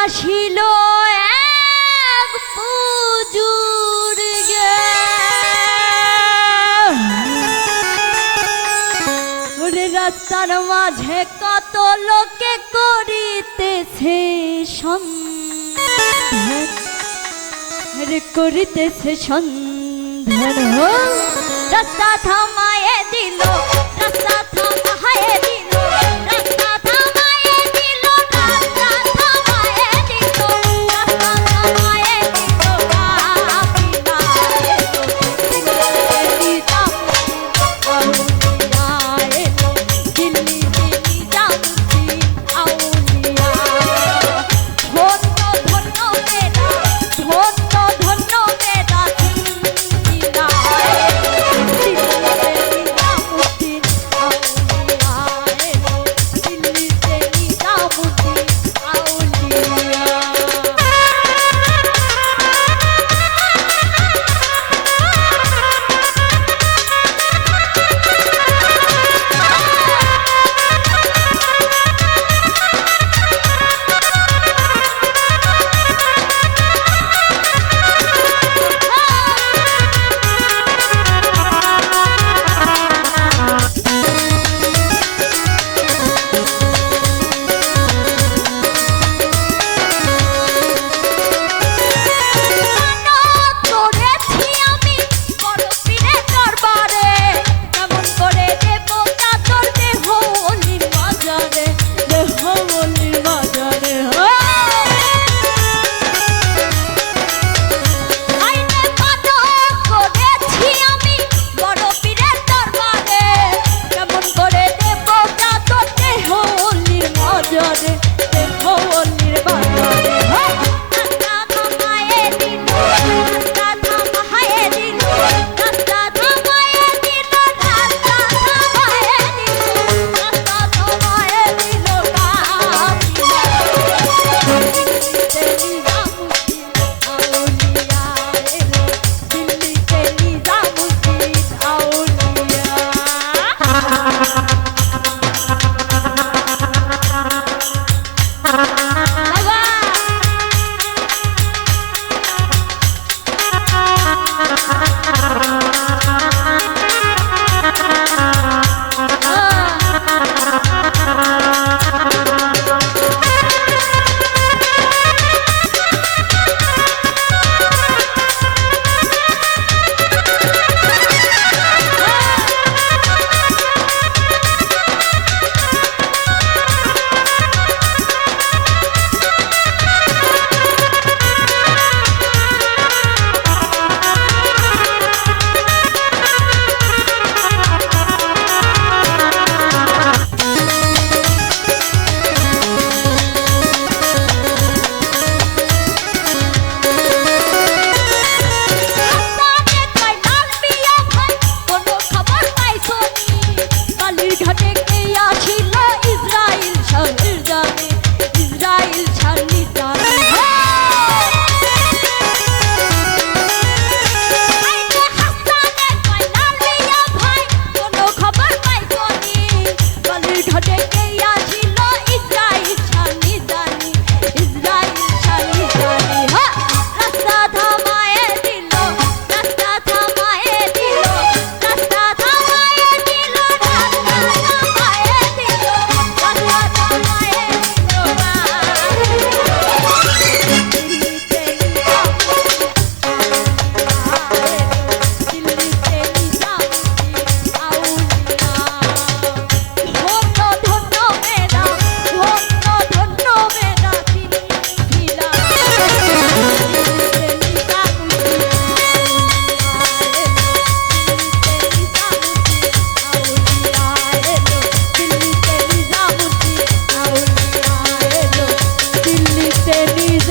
আসিল রাস্তার মাঝে কত লোকে করিতেছে সন্ধান করিতেছে সন্ধান। রাস্তা থামায়ে দিল, রাস্তা থামায়ে দিল নিজ